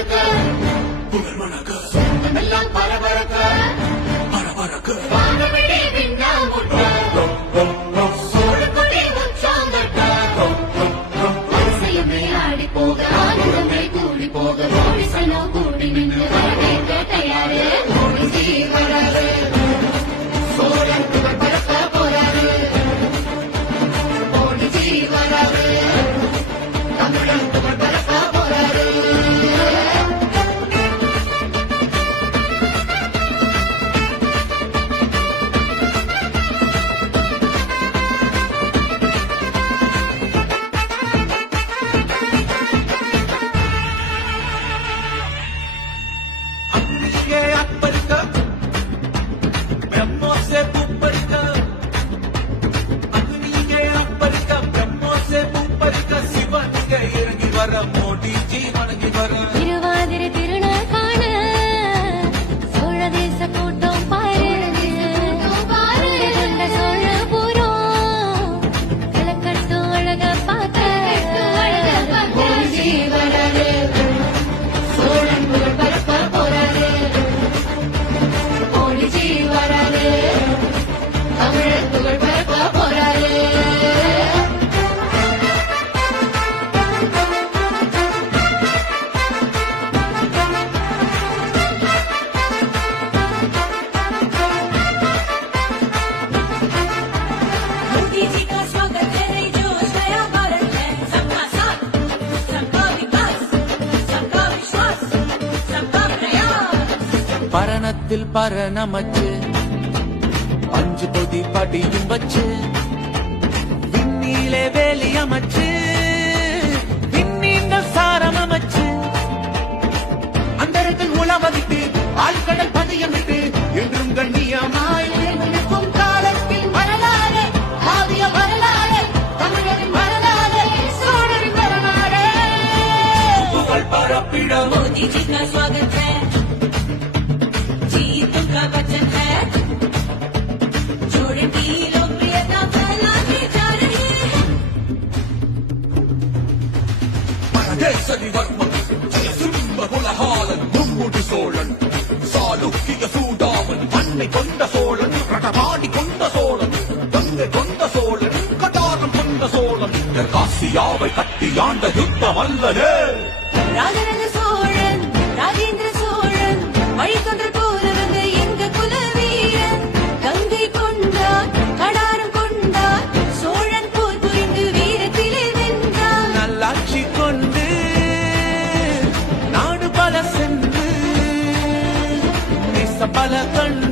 பறக்க புகழ் மணக்க சொந்தமெல்லாம் பரபரக்க பரபரக்க வானவெளி விண்ணா முட்ட சோழக்குடி உச்சாங்கட்ட அதிசயமே ஆடி போக ஆனந்தமே கூடி போக ஓடிசனோ கூடி நின்று வரவேற்க தயாரு ஓடி வராரு சோழன் புகழ் பறக்க போறாரு ஓடி வராரு தமிழன் புகழ் பறக்க போறாரு திருவாதிரை திருநாள் காண சோழ தேச கூட்டம் பாரு கொண்ட சோழபுரம் கலக்கட்டும் அழக பார்க்க வராரு சோழன் புகழ் பறக்க போறாரு ஓடிஜி வராரு தமிழன் புகழ் பறக்க போறாரு பரணத்தில் பரணமச்சு பஞ்சு பொதி படியும் வச்சு விண்ணிலே வேலி அமைச்சு விண்ணீண்ட சாரம் அமைச்சு அந்தரத்தில் உளவதித்து ஆழ்கடல் பதியம் விட்டு என்றும் கண்ணியமாய் நிற்கும் காலத்தில் வரலாறு ஆதிய வரலாறு தமிழரின் வரலாறு சோழரின் வரலாறு புகழ் பரப்பிடம் मोदी जी का स्वागत है जीत का वचन है जोड़े की लोकप्रियता फैलाने जा रही है பரதேசனி வர்மன் சிம்ப குலஹாலன் மும்முடி சோழன் சாளுக்கிய சூடாமன் மண்ணை கொண்ட சோழன் ரடபாடி கொண்ட சோழன் கங்கை கொண்ட சோழன் கடாரம் கொண்ட சோழன் காசியாவை கட்டி ஆண்ட யுத்த வல்லனே ராஜராஜ சோழன் ராஜேந்திர சோழன் வழித்தொன்று போலிருந்து எங்க குலவீரன் கங்கை கொண்டார் கடாரம் கொண்டார் சோழன் போர் புரிந்து வீரத்திலே வென்றார் நல்லாட்சி கொண்டு நாடு பல சென்று நேச பல கண்டு